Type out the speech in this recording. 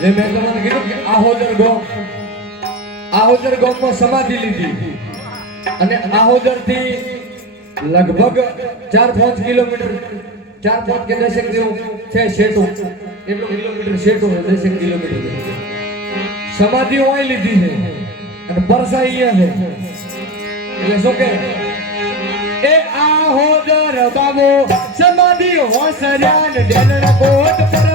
જે મેં તમને કીધું કે આહોદર ગામમાં સમાધિ લીધી અને આહોદર થી લગભગ 4-5 કિલોમીટર 4-5 કે 10 છે શેટું એટલું કિલોમીટર શેટું 10 કિલોમીટર સમાધિ ઓય લીધી છે અને પરસા અહીંયા છે એટલે શું કે એ આહોદર બાબો સમાધિ હોસર્યાન ડેલણ કોટ પર